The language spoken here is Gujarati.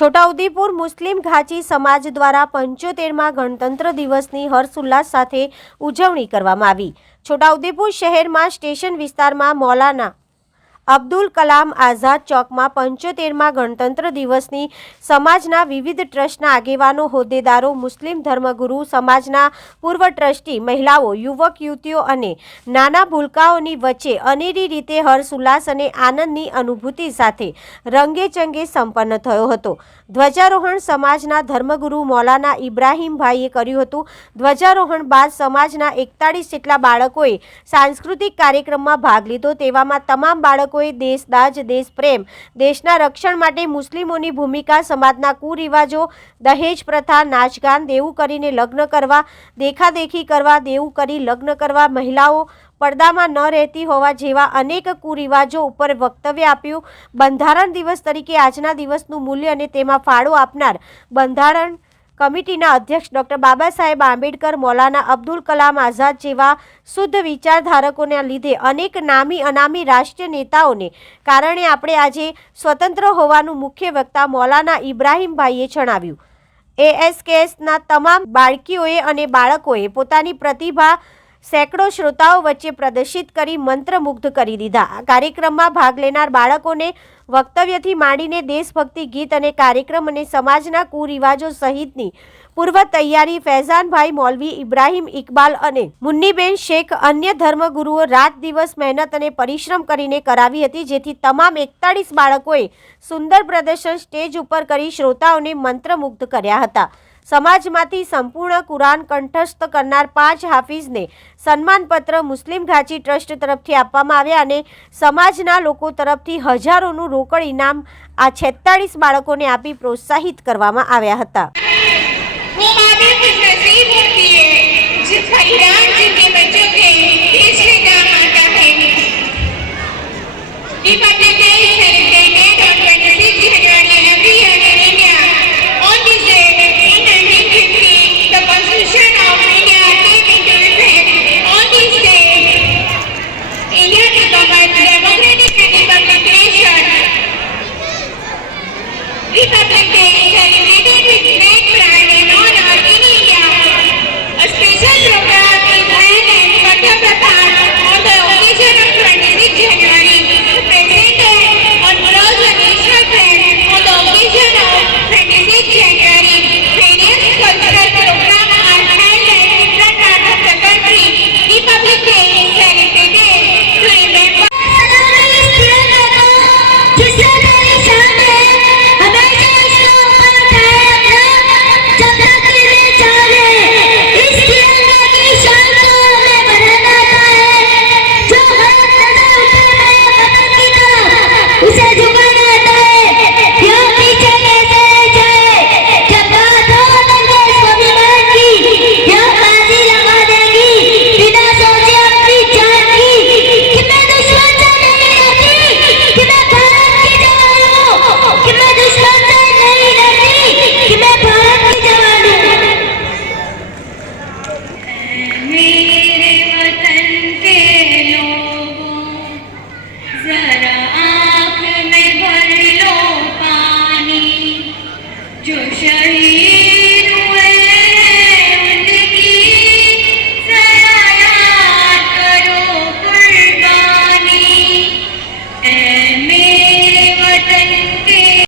છોટાઉદેપુર મુસ્લિમ ઘાંચી સમાજ દ્વારા પંચોતેરમાં ગણતંત્ર દિવસની હર્ષોલ્લાસ સાથે ઉજવણી કરવામાં આવી. છોટાઉદેપુર શહેરમાં સ્ટેશન વિસ્તારમાં મૌલાના અબ્દુલ કલામ આઝાદ ચોકમાં પંચોતેરમાં ગણતંત્ર દિવસની સમાજના વિવિધ ટ્રસ્ટના આગેવાનો, હોદ્દેદારો, મુસ્લિમ ધર્મગુરુ, સમાજના પૂર્વ ટ્રસ્ટી, મહિલાઓ, યુવક, યુવતીઓ અને નાના ભૂલકાઓની વચ્ચે અનેરી રીતે હર્ષ અને આનંદની અનુભૂતિ સાથે રંગેચંગે સંપન્ન થયો હતો. ધ્વજારોહણ સમાજના ધર્મગુરુ મૌલાના ઇબ્રાહીમભાઈએ કર્યું હતું. ધ્વજારોહણ બાદ સમાજના એકતાળીસ જેટલા બાળકોએ સાંસ્કૃતિક કાર્યક્રમમાં ભાગ લીધો. તેવામાં તમામ બાળકોએ દેશદાજ દેશપ્રેમ દેશના રક્ષણ માટે મુસ્લિમોની ભૂમિકા, સમાજના કુરિવાજો, દહેજ પ્રથા, નાચગાન, દેવું કરીને લગ્ન કરવા, દેખાદેખી કરવા, દેવું કરી લગ્ન કરવા મહિલાઓ પડદામાં ન રહેતી હોવા જેવા અનેક કુરિવાજો ઉપર વક્તવ્ય આપ્યું. બંધારણ દિવસ તરીકે આજના દિવસનું મૂલ્ય અને તેમાં ફાળો આપનાર બંધારણ કમિટીના અધ્યક્ષ ડૉક્ટર બાબા સાહેબ આંબેડકર, મૌલાના અબ્દુલ કલામ આઝાદ જેવા શુદ્ધ વિચારધારકોના લીધે અનેક નામી અનામી રાષ્ટ્રીય નેતાઓને કારણે આપણે આજે સ્વતંત્ર હોવાનું મુખ્ય વક્તા મૌલાના ઇબ્રાહીમભાઈએ જણાવ્યું. એએસકેએસના તમામ બાળકીઓએ અને બાળકોએ પોતાની પ્રતિભા સેંકડો શ્રોતાઓ વચ્ચે પ્રદર્શિત કરી મંત્રમુગ્ધ કરી દીધા. આ કાર્યક્રમમાં ભાગ લેનાર બાળકોને વક્તવ્યથી માંડીને દેશભક્તિ ગીત અને કાર્યક્રમ અને સમાજના કુરિવાજો સહિતની પૂર્વ તૈયારી ફૈઝાનભાઈ મૌલવી, ઇબ્રાહીમ ઇકબાલ અને મુન્નીબેન શેખ અન્ય ધર્મગુરુઓ રાત દિવસ મહેનત અને પરિશ્રમ કરીને કરાવી હતી, જેથી તમામ એકતાળીસ બાળકોએ સુંદર પ્રદર્શન સ્ટેજ ઉપર કરી શ્રોતાઓને મંત્રમુગ્ધ કર્યા હતા. સમાજમાંથી સંપૂર્ણ કુરાન કંઠસ્થ કરનાર પાંચ હાફિઝને સન્માનપત્ર મુસ્લિમ ઘાંચી ટ્રસ્ટ તરફથી આપવામાં આવ્યા અને સમાજના લોકો તરફથી હજારોનું રોકડ ઇનામ આ છેતાળીસ બાળકોને આપી પ્રોત્સાહિત કરવામાં આવ્યા હતા वो माँ भी खुश नसीब होती है जिसका ईरान जिनके बच्चों के देश में काम आता है